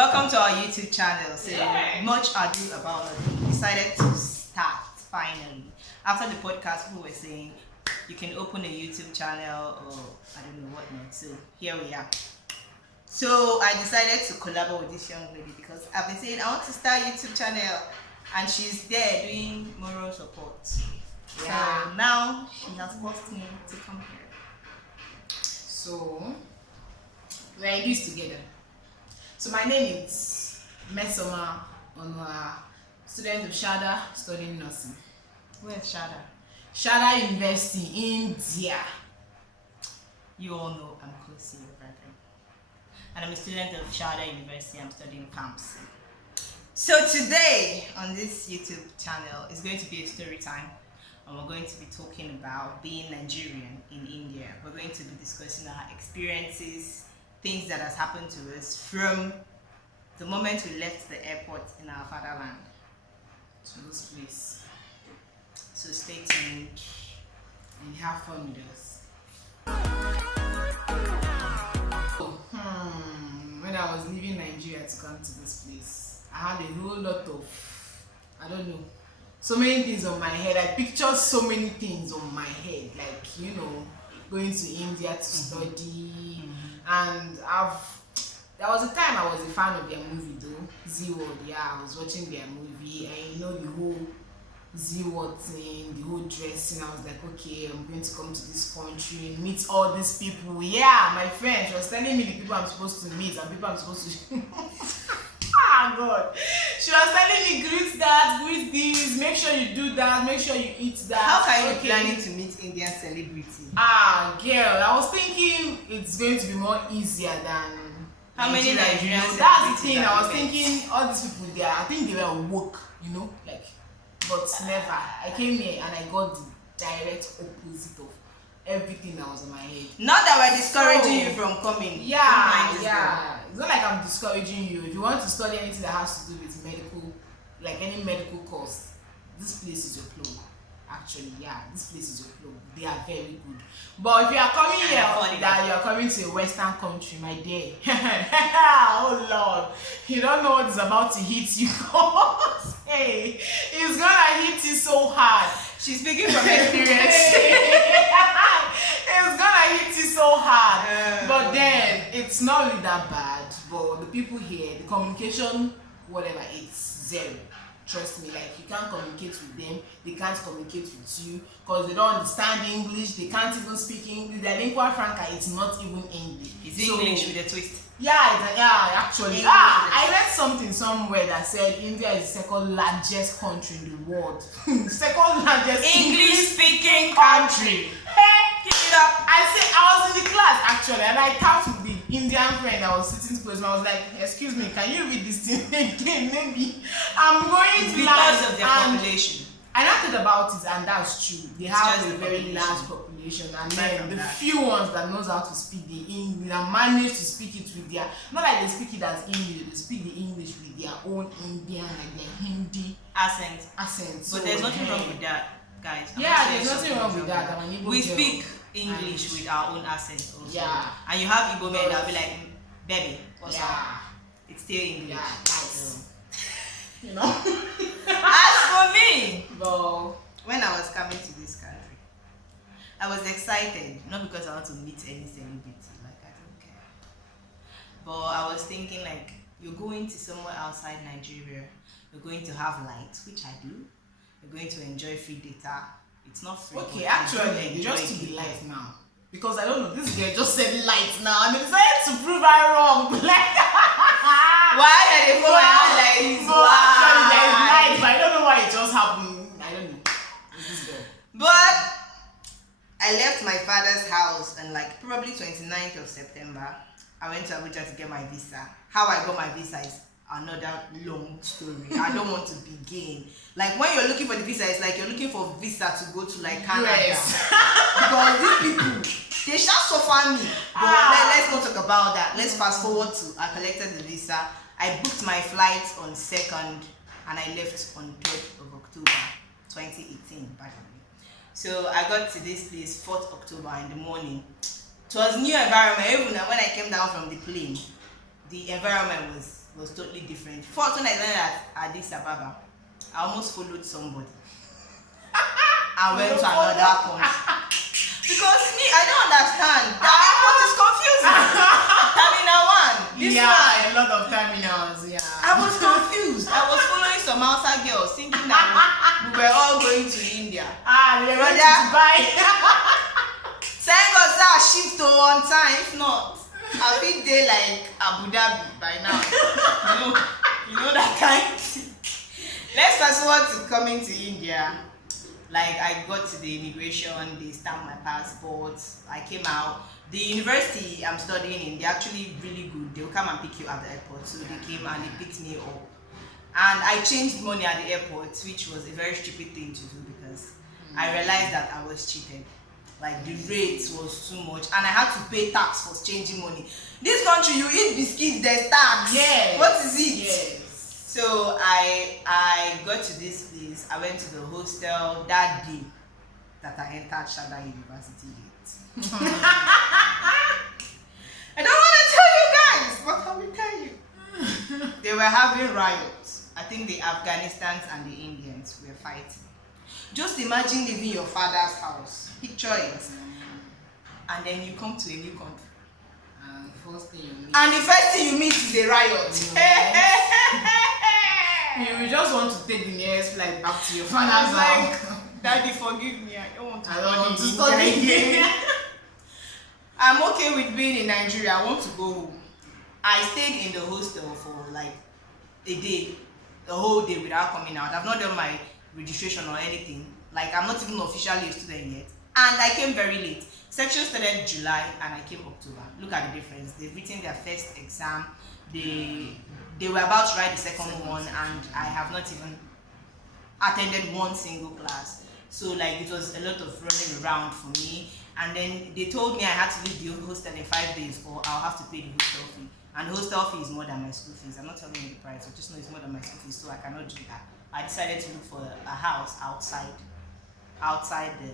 Welcome to our YouTube channel. So much ado about nothing. We decided to start finally. After the podcast, people were saying you can open a YouTube channel or I don't know what not. So here we are. So I decided to collaborate with this young lady because I've been saying I want to start a YouTube channel, and she's there doing moral support. Yeah. So now she has forced me to come here. So we're in this together. So my name is Mesoma Onwa, student of Shada, studying nursing. Where's Shada? Shada University, India. You all know I'm close to your brother. And I'm a student of Shada University. I'm studying pharmacy. So today on this YouTube channel is going to be a story time. And we're going to be talking about being Nigerian in India. We're going to be discussing our experiences, things that has happened to us from the moment we left the airport in our fatherland To this place. So stay tuned And have fun with us. When I was leaving Nigeria to come to this place, I had a whole lot of, I don't know, so many things on my head. I pictured so many things on my head, like, you know, going to India to study. And there was a time I was a fan of their movie though, Z-World. Yeah, I was watching their movie, and you know the whole Z-World thing, the whole dressing. I was like, okay, I'm going to come to this country, meet all these people. Yeah, my friend, she was telling me the people I'm supposed to meet and people I'm supposed to ah God, she was telling me greet that, greet this, make sure you do that, make sure you eat that. How can you be planning to meet Indian celebrity? Girl, I was thinking it's going to be more easier than how many Nigerians? That's the thing. I was thinking all these people there, I think they were woke, you know, like, but never. I came here and I got the direct opposite of everything that was in my head. Not that we're discouraging you from coming. Yeah. It's not like I'm discouraging you. If you want to study anything that has to do with medical, like any medical course, this place is your plug. Actually, yeah, this place is your plug. They are very good. But if you are coming here, that you are coming to a Western country, my dear, oh Lord, you don't know what is about to hit you. Hey, it's gonna hit you so hard. She's speaking from experience. It's gonna hit you so hard. But then it's not really that bad. But the people here, the communication, whatever, it's zero. Trust me, like, you can't communicate with them, they can't communicate with you because they don't understand English, they can't even speak English. Their lingua franca is not even English. It's English with a twist. Yeah, actually. I read something somewhere that said India is the second largest country in the world. Second largest English speaking country. Keep it up. I was in the class actually, and I talked with the Indian friend I was sitting close to. I was like, excuse me, can you read this thing again? Maybe I'm going to because of their population. And I thought about it, and that's true. They have a very large population, and then the few ones that knows how to speak the English and manage to speak it with their, not like they speak it as English, they speak the English with their own Indian, like their Hindi accent. But so, there's nothing wrong with that, guys. There's nothing wrong with that. We speak English with our own accent also. Yeah. And you have Igbo men that'll be like, baby, what's up? It's still English. Yeah, nice. You know? As for me, well, when I was coming to this country, I was excited, not because I want to meet any celebrity, like, I don't care. But I was thinking, like, you're going to somewhere outside Nigeria, you're going to have light, which I do. You're going to enjoy free data. It's not free. Okay, actually, just to be light now. Because I don't know, this girl just said light now, and they decided to prove her wrong. Why are they for my eyes? Actually, there is light, but I don't know why it just happened. I don't know. This girl. But I left my father's house on like probably 29th of September. I went to Abuja to get my visa. How I got my visa is another long story. I don't want to begin. Like, when you're looking for the visa, it's like you're looking for visa to go to like Canada. Yes. Because these people, they shall suffer me. But let's not talk about that. Let's fast forward to I collected the visa. I booked my flight on 2nd and I left on 3rd of October 2018, by the way. So I got to this place 4th October in the morning. It was new environment. Even when I came down from the plane, the environment was was totally different. First, when I landed at Addis Ababa, I almost followed somebody. I went to another country. Because me, I don't understand. The airport is confusing. Terminal 1. This one. A lot of terminals, yeah. I was confused. I was following some outside girls thinking that we were all going to India. They were ready to buy. Thank God that shift to on time. If not, I'll be there like Abu Dhabi by now. You know that kind. Let's fast forward to coming to India. Like I got to the immigration, they stamped my passport. I came out. The university I'm studying in, they're actually really good. They'll come and pick you at the airport. So they came and they picked me up. And I changed money at the airport, which was a very stupid thing to do because I realized that I was cheated. Like the rate was too much and I had to pay tax for changing money. This country, you eat biscuits, there's tax. Yes. What is it? Yes. So I got to this place. I went to the hostel that day that I entered Shada University Gate. I don't want to tell you guys, but I will tell you. They were having riots. I think the Afghanistans and the Indians were fighting. Just imagine leaving your father's house. Picture it. And then you come to a new country. And the first thing you meet is a riot. You just want to take the nearest flight back to your father's house. Like, Daddy, forgive me. I don't want to study again. I'm okay with being in Nigeria. I want to go home. I stayed in the hostel for like a day, the whole day without coming out. I've not done my registration or anything. Like I'm not even officially a student yet. And I came very late. Section started July and I came October. Look at the difference. They've written their first exam. They were about to write the second one and I have not even attended one single class. So like it was a lot of running around for me. And then they told me I had to leave the hostel in 5 days or I'll have to pay the hostel fee. And the hostel fee is more than my school fees. I'm not telling you the price, I just know it's more than my school fees, so I cannot do that. I decided to look for a house outside the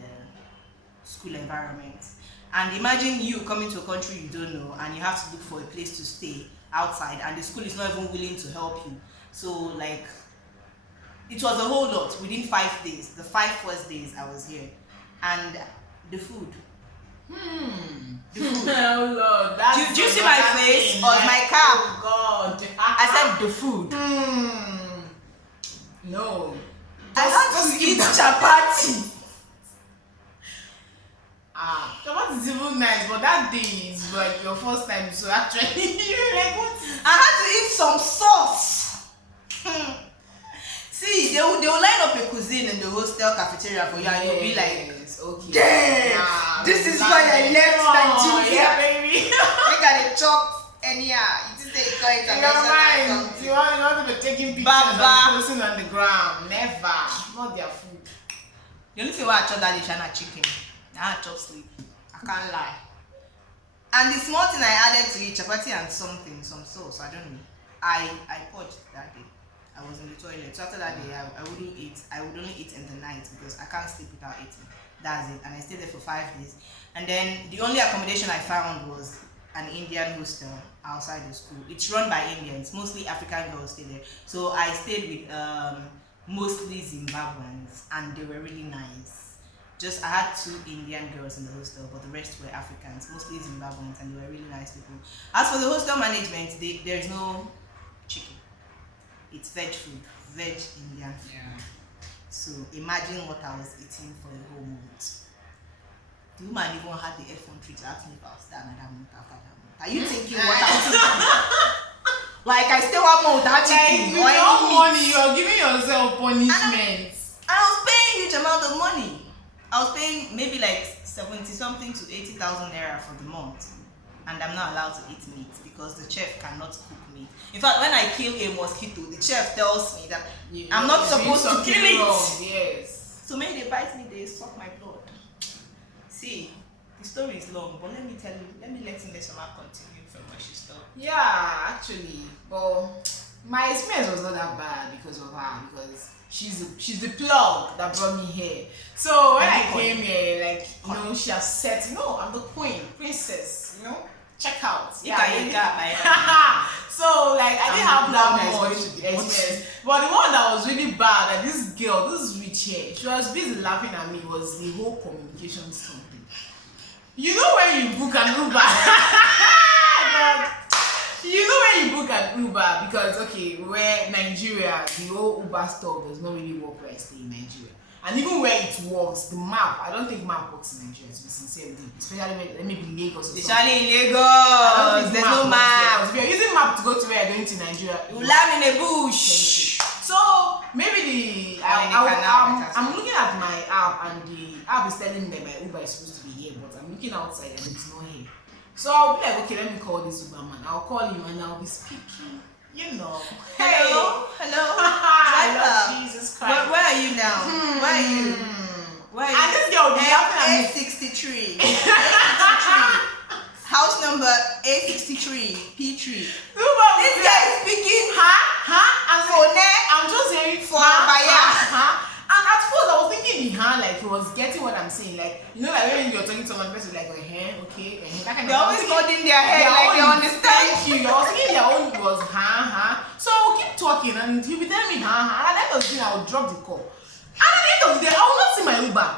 school environment. And imagine you coming to a country you don't know and you have to look for a place to stay outside and the school is not even willing to help you. So like it was a whole lot within 5 days. The 5 first days I was here. And the food. The food. Oh Lord, that's do you see my face or my cap? Oh God. I said the food. No. I had to eat chapati. Chapati is even nice, but that day is like your first time, so actually you're like, what is I had to eat some sauce. See, they will line up a cuisine in the hostel cafeteria for you and you'll be like, okay. Damn, this is why I left Nigeria. Yeah, baby. Look at the chop anyhow. You just take it In your mind, you want to be taking pictures and posting on the ground. Never. Not their food. The only thing why I chop that is China chicken. I had chop sleep. I can't lie. And the small thing I added to it, chapati and some sauce, I don't know. I purged that day. I was in the toilet. So after that day, I wouldn't eat. I would only eat in the night because I can't sleep without eating. That's it. And I stayed there for 5 days. And then the only accommodation I found was an Indian hostel outside the school. It's run by Indians. Mostly African girls stay there. So I stayed with mostly Zimbabweans and they were really nice. Just I had 2 Indian girls in the hostel, but the rest were Africans, mostly Zimbabweans, and they were really nice people. As for the hostel management, there's no chicken. It's veg food, veg Indian food. Yeah. So imagine what I was eating for a whole month. The woman even had the effrontery to ask me if I was staying another month after that month. Are you thinking what I was doing? Like I stay 1 month without chicken. With no money, you're giving yourself punishment. And I was paying a huge amount of money. I was paying maybe like 70 something to 80,000 naira for the month, and I'm not allowed to eat meat because the chef cannot cook meat. In fact, when I kill a mosquito, the chef tells me that I'm not supposed to kill it. Yes. So maybe they bite me, they suck my blood. See, the story is long, but let me tell you, let me let Nesoma continue from where she stopped. Yeah, actually, but my experience was not that bad because of her, because she's the plug that brought me here. So when I came here, like, she has set, I'm the queen, princess, check out. You got So like I didn't have that much going to be experience. But the one that was really bad, like this girl, this rich hair, she was busy laughing at me, was the whole communication something. You know when you book an Uber? You know when you book an Uber, because okay, where Nigeria, the whole Uber stuff does not really work where I stay in Nigeria. And even where it works, the map, I don't think map works in Nigeria, to be sincere with you. Especially when, maybe Lagos or something. Especially in Lagos, there's no map. If you're using map to go to where you're going to Nigeria, you land in a bush. So maybe I'm looking at my app, and the app is telling me that my Uber is supposed to be here, but I'm looking outside and it's not here. So I'll be like, okay, let me call this Uber man. I'll call him and I'll be speaking. You know, hey, hello, I love Jesus Christ. Where are you now? Where are you? Where are you? And this girl will be laughing at me. A63. House number A63, P3. This guy is speaking. I'm just hearing for Baya. And at first I was thinking like he was getting what I'm saying. Like, you know, like when you're talking to someone, the person like, okay, that kind of. They're always nodding their head like they understand. Thank you. I was thinking their own was So I will keep talking and he'll be telling me and at the end of the day I will drop the call. And at the end of the day I will not see my Uber.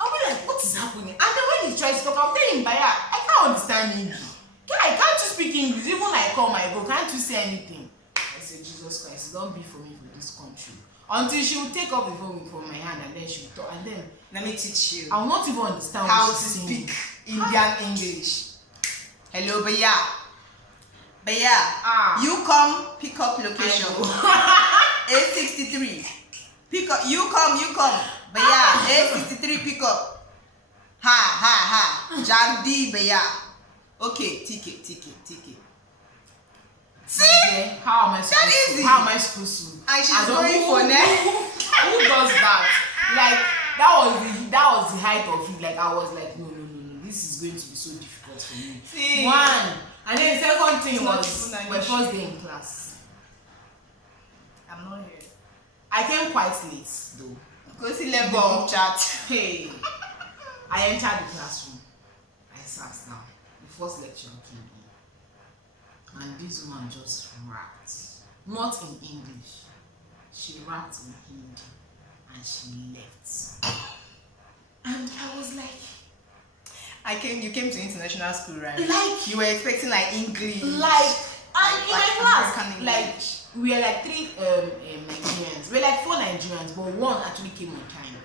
I'll be like, what is happening? And then when he tries to talk, I'll tell him, Baya, I can't understand English. Guy, can't you speak English? Even like call my go, can't you say anything? I said, Jesus Christ, don't be for me for this country. Until she will take off the phone from my hand and then she will talk, and then let me teach you. I will not even understand how to speak Indian English. Hello, Baya. Baya, you come pick up location. A63. Pick up. You come. Baya, A63 pick up. Ha. Jardi Baya. Okay, ticket. See? How am I supposed to? And she's going for next. Who does that? Like that was the height of it. Like I was like, no, this is going to be so difficult for me. See? One, and then the second thing was my first day in class. I'm not here. I came quite late though. Go see level chat. Hey, I entered the classroom. I sat down. The first lecture came in, and this woman just rapped, not in English. She rapped in Hindi, and she left. And I was like, you came to international school, right? Like you were expecting like English. And in my class, like we were like 3 Nigerians. We were like 4 Nigerians, but one actually came on time.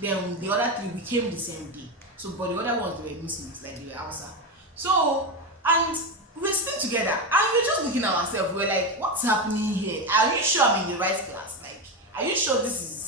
Then the other 3 we came the same day. So, but the other ones were Muslims, like they were Hausa. So, and we were still together, and we were just looking at ourselves. We were like, what's happening here? Are you sure I'm in the right class? Like, are you sure this is?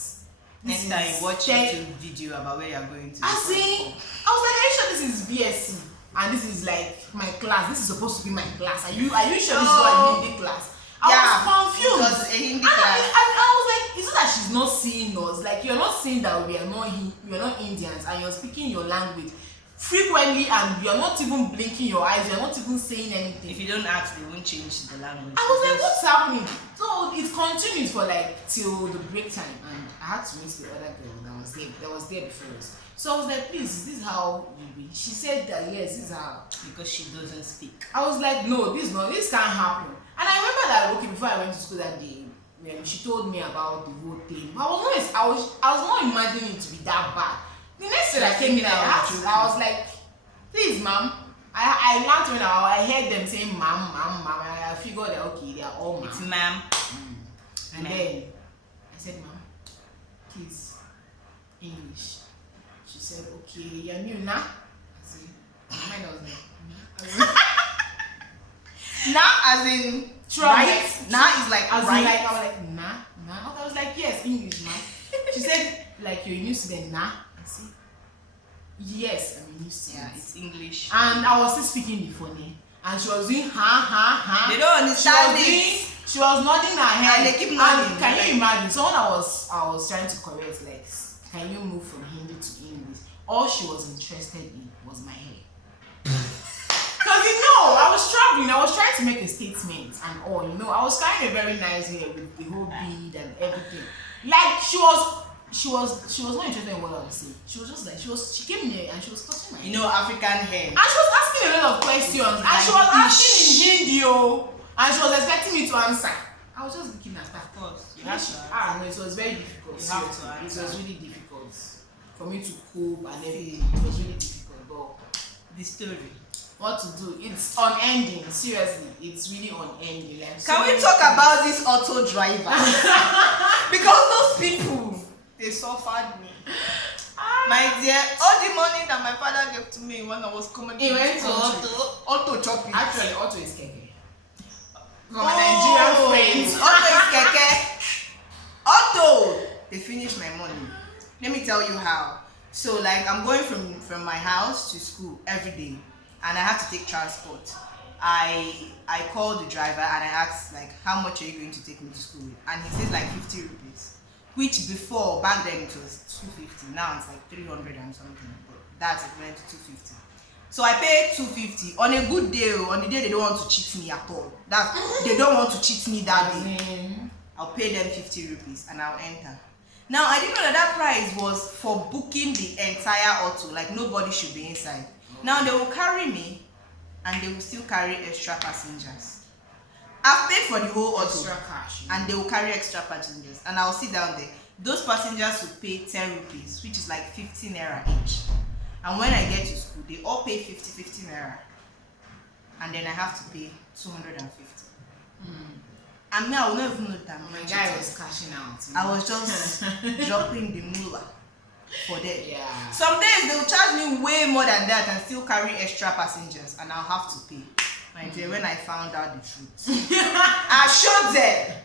Next time, watch YouTube video about where you're going to. I was like, are you sure this is BSc? And this is like my class. This is supposed to be my class. Are you sure this is what a Hindi class? I was confused. Because a Hindi class. And I was like, it's not that she's not seeing us. Like, you're not saying that we are not Indians, and you're speaking your language frequently, and you're not even blinking your eyes. You're not even saying anything. If you don't ask, they won't change the language. I was like, what's happening? So it continued for like till the break time, and I had to meet the other girl that was there before us. So I was like, please, is this how you be? She said that yes, this is how. Because she doesn't speak. I was like, no, this can't happen. And I remember that before I went to school that day, when she told me about the whole thing, I was not imagining it to be that bad. The next day I came in, I was like, please, ma'am. I laughed when I heard them saying ma'am. I figured that okay, they are all ma'am. It's ma'am. And then I said, ma'am, please, English. She said, okay, you're new now. I said, mine was new. Now as in right? Now is like as right. In like, I was like, nah. I was like, yes, English, ma'am. She said, like, you're a new student, nah. I said, yes, I'm a new student. Yeah, it's English. And I was still speaking the phone, and she was doing ha. They don't understand it. She was nodding her head. And they keep nodding. Can you imagine? Someone I was trying to correct, like, can you move from Hindi to English? All she was interested in was my hair. Because I was traveling, I was trying to make a statement and all, I was carrying a very nice hair with the whole bead and everything. Like she was not interested in what I was saying. She was just like she came in here and she was touching my hair. African hair. And she was asking asking me a lot of questions, and she was asking in Hindi, and she was expecting me to answer. I was just looking at her. Of course, you have to. No, it was very difficult. You have to It answer. was really difficult for me to cope and everything. It was really difficult, but The story. what to do? It's unending. Seriously, it's really unending. Like, so Can we many talk things. about this auto driver? Because those people, they suffered me. My dear, all the money that my father gave to me when I was coming He to went this to country, auto chopping. Actually, Auto is keke. For my Nigerian friends. Auto is keke. Auto, they finished my money. Let me tell you how. So like I'm going from my house to school every day, and I have to take transport. I called the driver and I asked like, how much are you going to take me to school with? And he says like 50 rupees, which before back then it was 250. Now it's like 300 and something. But that's equivalent to 250. So I paid 250 on a good day. On the day they don't want to cheat me at all. That they don't want to cheat me that day. I'll pay them 50 rupees and I'll enter. Now I didn't know that price was for booking the entire auto. Like nobody should be inside. Now they will carry me, and they will still carry extra passengers. I've paid for the whole auto, Extra cash. and they will carry extra passengers, and I'll sit down there. Those passengers will pay 10 rupees, which is like 15 naira each. And when I get to school, they all pay 50 naira, and then I have to pay 250. And me, I will not even know that My guy was cashing out. I was just dropping the moolah for them. Yeah. Some days they will charge me way more than that and still carry extra passengers, and I'll have to pay. My dear, when I found out the truth, I showed them.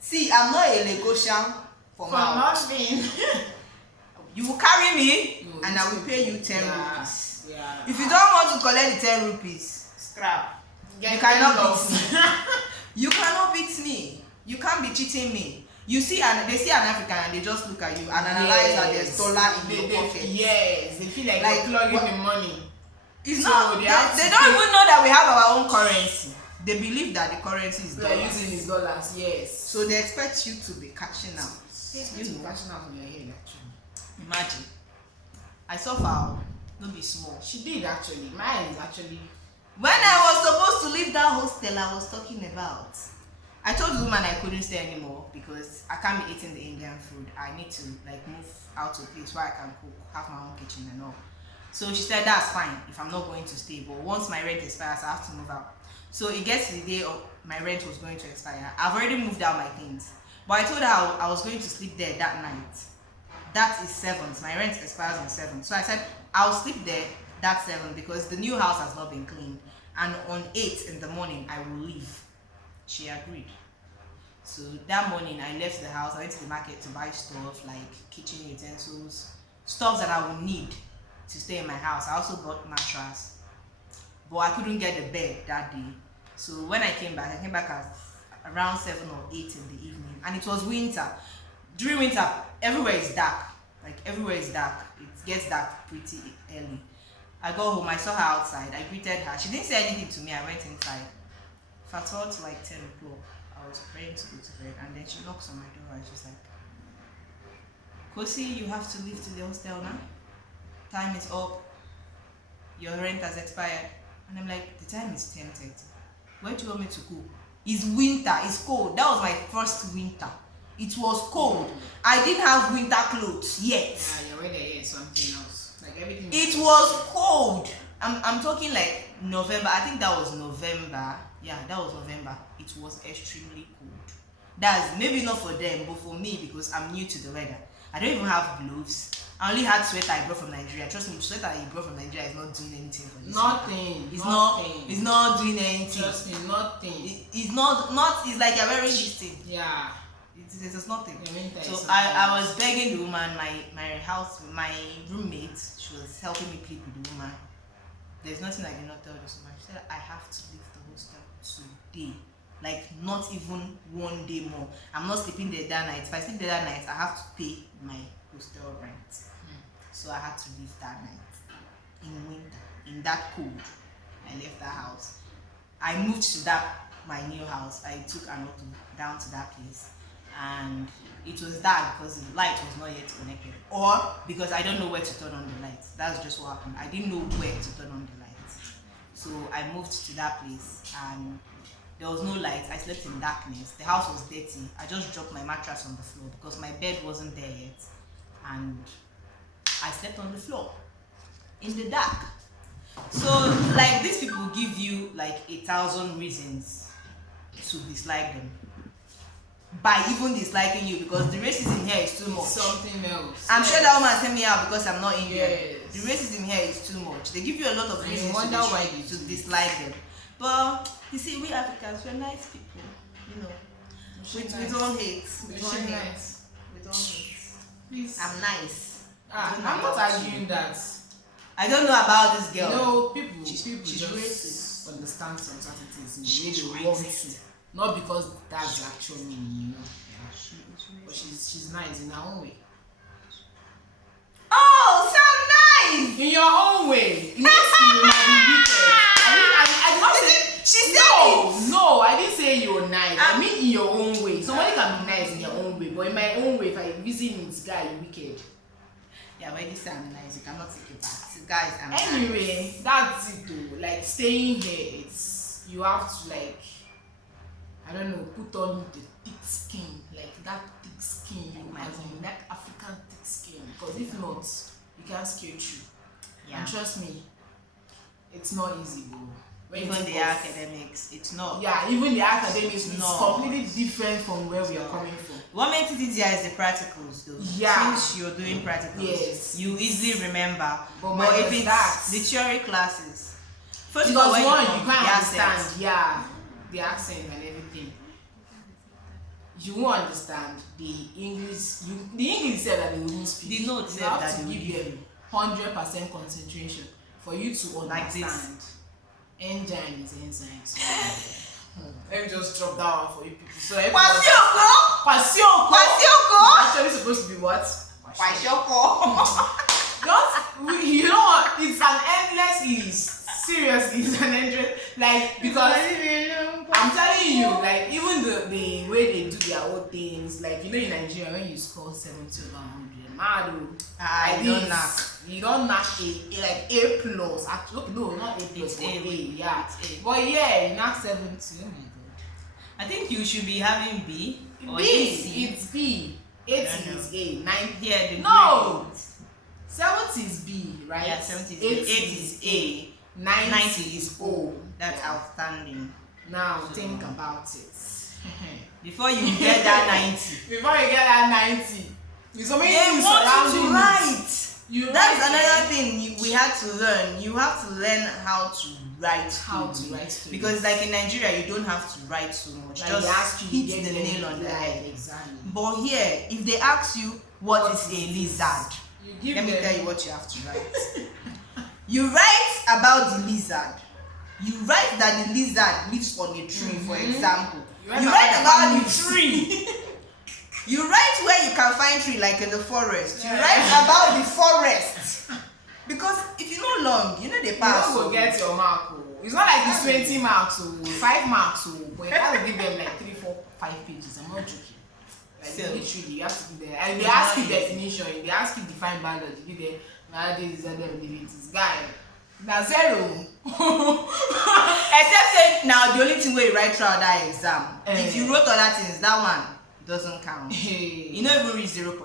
See, I'm not a Lagosian for mouth. nothing. You will carry me, No, and I will pay you 10 Yeah. rupees. Yeah. If you don't want to collect the 10 rupees, scrap. You cannot beat me. You cannot beat me. You can't be cheating me. You see, and they see an African and they just look at you and analyze that there's dollar in your pocket. Yes, they feel like Like, you're plugging what- the money. It's So not. they have They to don't pay. even know that we have our own currency. They believe that the currency is We are dollars. using his dollars, yes. So they expect you to be cashing out. Yes, You you know. cashing out on your head actually. Imagine. I suffer. No be small. She did actually. Mine is actually. When I was supposed to leave that hostel I was talking about, I told the woman I couldn't stay anymore because I can't be eating the Indian food. I need to like move out to a place where I can cook, have my own kitchen and all. So she said that's fine if I'm not going to stay, but once my rent expires, I have to move out. So it gets to the day of my rent was going to expire. I've already moved out my things, but I told her I was going to sleep there that night. That is 7th. My rent expires on 7th. So I said I'll sleep there that 7th because the new house has not been cleaned. And on 8th in the morning, I will leave. She agreed. So that morning, I left the house. I went to the market to buy stuff like kitchen utensils, stuff that I would need to stay in my house. I also bought mattress, but I couldn't get the bed that day. So when I came back at around 7 or 8 in the evening, and it was winter. During winter, everywhere is dark. Like everywhere is dark. It gets dark pretty early. I got home, I saw her outside, I greeted her. She didn't say anything to me, I went inside. Fast forward to like 10 o'clock, I was praying to go to bed, and then she knocks on my door and she's like, Kosi, you have to leave to the hostel now. Time is up. Your rent has expired. And I'm like, the time is 10:30. Where do you want me to go? It's winter, it's cold. That was my first winter. It was cold. I didn't have winter clothes yet. Yeah, your weather here is something else. Like everything. It was cold. I'm talking like November. I think that was November. Yeah, that was November. It was extremely cold. That's maybe not for them, but for me because I'm new to the weather. I don't even have gloves. I only had sweater I brought from Nigeria. Trust me, sweater I brought from Nigeria is not doing anything for this. Nothing. It's nothing. It's not doing anything. Trust me, nothing. It's not. It's like you're wearing this thing. Yeah. It's nothing. The winter is So something I was else. begging the woman, my roommate, she was helping me plead with the woman. There's nothing I did not tell this woman. She said I have to leave the hostel today. Like not even one day more. I'm not sleeping there that night. If I sleep there that night, I have to pay my hostel rent. So I had to leave that night. In winter, in that cold, I left that house. I moved to my new house. I took an auto down to that place. And it was dark because the light was not yet connected, or because I don't know where to turn on the lights. That's just what happened. I didn't know where to turn on the lights. So I moved to that place and there was no light. I slept in darkness. The house was dirty. I just dropped my mattress on the floor because my bed wasn't there yet. And I slept on the floor in the dark. So like these people give you like 1,000 reasons to dislike them. By even disliking you because the racism here is too much. Something else. I'm sure that woman sent me out because I'm not Indian. Yes. The racism here is too much. They give you a lot of reasons wonder why you to dislike them. But you see, we Africans, we're nice people. You know, we don't hate. We don't hate. We don't hate. Please. I'm nice. I'm not arguing that. I don't know about this girl. No, people she's just racist. understand some certain things in the way they want to. Not because that's the actual meaning, you know. Yeah. But she's nice in her own way. Oh, so nice! In your own way. It means you might be wicked. I did not say. She said No, I didn't say you're nice. I mean in your own way. Somebody can be nice in your own way, but in my own way, if I visit this guy, you're wicked. Yeah, when you say I'm nice, you cannot take it back. So guys, I'm anyway, nice. That's it though. Like staying here, it's you have to like I don't know, put on the thick skin, like that thick skin, like as in that African thick skin. Because if not, you can't scale through. Yeah. And trust me, it's not easy, bro. Even the academics, it's not. Yeah, even the academics is not completely different from where we are coming from. What makes it easier is the practicals, though. Yeah. Since you're doing practicals, yes, you easily remember. But if it's that, the theory classes, first because of all, one, you can't understand, accent. yeah, the accent and everything. You won't understand the English. The English said that they wouldn't speak. The notes you said have that to they give them 100% concentration for you to understand. Like this. Engine is enzyme. So, let me just drop that one for you people. So Kwasioko! Actually supposed to be what? Kwasioko! You know what? It's an endless list. Seriously, it's an endless because I'm telling you, like even the way they do their own things, like you know in Nigeria when you score 70 over 100, you don't knock A plus. Actually, no, not A plus, but A. Yeah, but yeah, you knock 70. Oh my god. I think you should be having B. Or B. C. It's B. 80 is A. 90. Yeah, the no. 70 is B, right? Yeah, 70 is B. 80 is A. 90 is O. That's outstanding. Now think about it. Before you get that 90. Before you get that 90. You so many things want you to write. That's write another thing we had to learn. You have to learn how to write. Because like in Nigeria, you don't have to write so much. Like just hit the nail on the head. Exactly. But here, if they ask you what is a lizard, let me tell you what you have to write. You write about the lizard. You write that the lizard lives on a tree, for example. You write about the tree. You write where you can find tree, like in the forest. You write about the forest. Because if you know long, you know the pass. You don't go get your mark. It's not like it's 20 marks or 5 marks. But you have to give them like 3, 4, 5 pages. I'm not joking. Like literally, you have to give them. And they ask you definition. They ask you define biology. You give them nowadays this guy. Now 0. Except say now the only thing where you write throughout that exam. If you wrote other things, that one doesn't count. You don't even reach 0.5.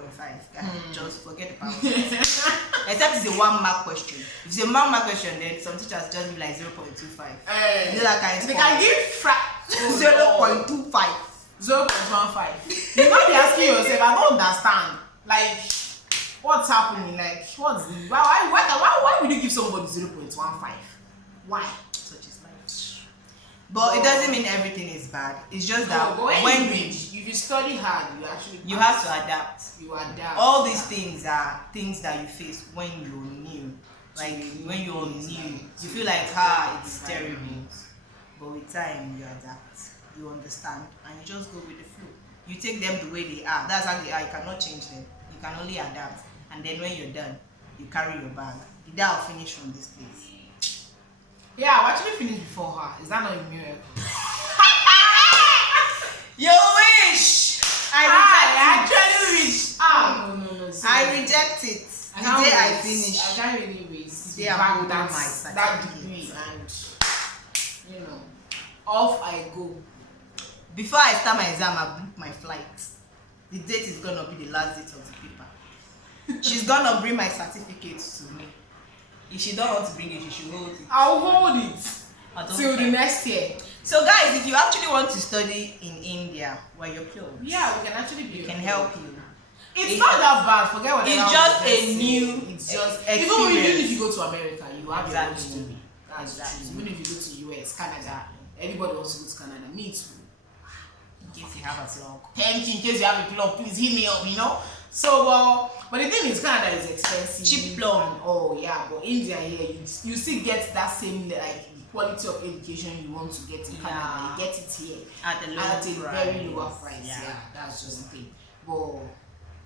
Just forget about it. Except it's a 1 mark question. If it's a 1 mark question, then some teachers just be like 0.25. You know that kind of they can give 0.25. 0.15. You might be asking yourself, I don't understand. Like, what's happening? Like, why would you give somebody 0.15? Why? Such is life. But it doesn't mean everything is bad. It's just that when you read, if you study hard, you have to adapt. You adapt. All these things are things that you face when you're new. Like when you're new, you feel like it's terrible. But with time, you adapt. You understand, and you just go with the flow. You take them the way they are. That's how they are. You cannot change them. You can only adapt. And then when you're done, you carry your bag. The day I'll finish from this place. Yeah, I'll actually finish before her. Is that not a miracle? You wish! I actually wish. No. I reject it. The day I finish. I can't really wait. Today I'm holding my that degree and off I go. Before I start my exam, I book my flight. The date is gonna be the last date of the paper. She's gonna bring my certificate to me. If she don't want to bring it, she should hold it. I'll hold it till the next year. So guys, if you actually want to study in India, where you're close, yeah, we can actually be. We can help you. It's not that bad. Forget what. It's just a new. It's just experience. Even if you go to America, you have your own Exactly. story. That's Exactly. true. Even if you go to US, Canada, everybody wants to go to Canada. Me too. In case you have a plug. Thank you. In case you have a plug, please hit me up. You know. So, but the thing is, Canada is expensive. Cheap plug. And, oh yeah, but India here, you still get that same like quality of education you want to get in Canada. You get it here At a very lower price. Yeah. Yeah, that's just the thing. But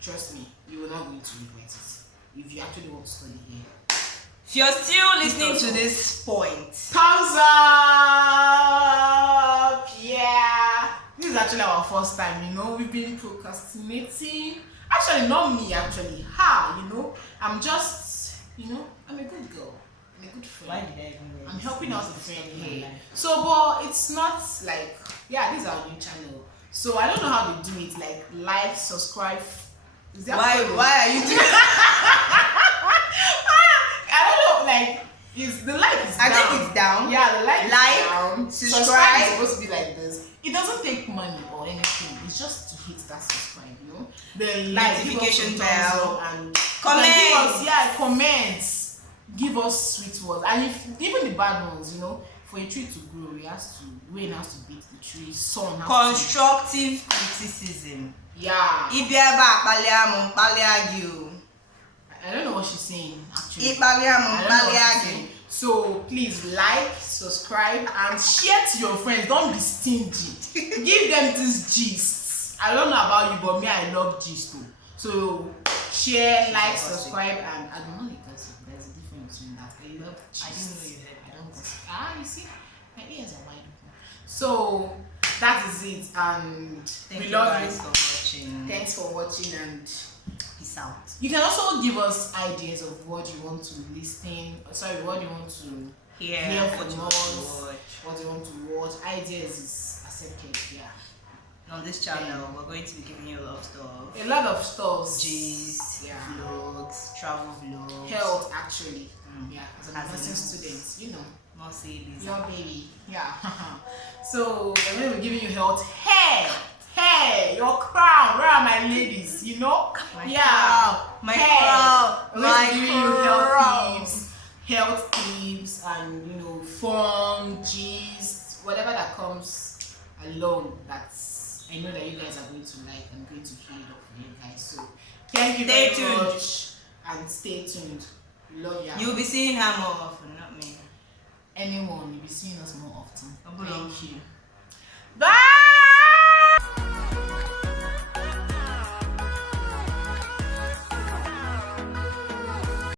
trust me, you will not going to regret it if you actually want to study here. If you're still listening to this point, Thumbs up! Yeah, this is actually our first time. You know, we've been procrastinating. Actually, not me. Actually, I'm just, I'm a good girl. I'm a good friend. why did I even? I'm helping out a friend here. So, but it's not like, yeah, this is our new channel. So I don't know how they do it. Like, subscribe. Is that Why are you doing? I don't know. Like, the like is down. I think it's down. Yeah, the like is down. Subscribe is supposed to be like this. It doesn't take money or anything. It's just to hit that subscribe. The Notification bell and comment. Comments. Give us sweet words, and even the bad ones, for a tree to grow, rain has to beat the tree, sun has constructive criticism. Yeah. I don't know what she's saying actually. I don't know what she's saying. So please like, subscribe, and share to your friends. Don't be stingy. Give them this gist. I don't know about you, but me, I love gist too. So share, like, subscribe, and I don't know because there's a difference between that. I love gist. I didn't know you heard that. I don't gossip. You see, my ears are wide open. So that is it, and Thank we you love guys you. for watching. Thanks for watching, and Peace out. you can also give us ideas of what you want to what you want to hear What from you want to us, watch. what you want to watch. Ideas is accepted, yeah. On this channel, we're going to be giving you a lot of stuff. A lot of stuff. Gist, Yeah. vlogs, travel vlogs. Health, actually. Yeah, as a As nursing in- student, Not say this. your baby. Yeah. So we're going to be giving you health. Hair, your crown. Where are my ladies? My yeah. crown, my Hair. crown, We're going to be giving you crown. health tips, and fun, gist, whatever that comes along. I know that you guys are going to like. I'm going to hear it up for you guys. So thank you Stay very tuned. much, and stay tuned. We love you. You'll be seeing her more often, not me. Anyone, you'll be seeing us more often. Thank you. Bye.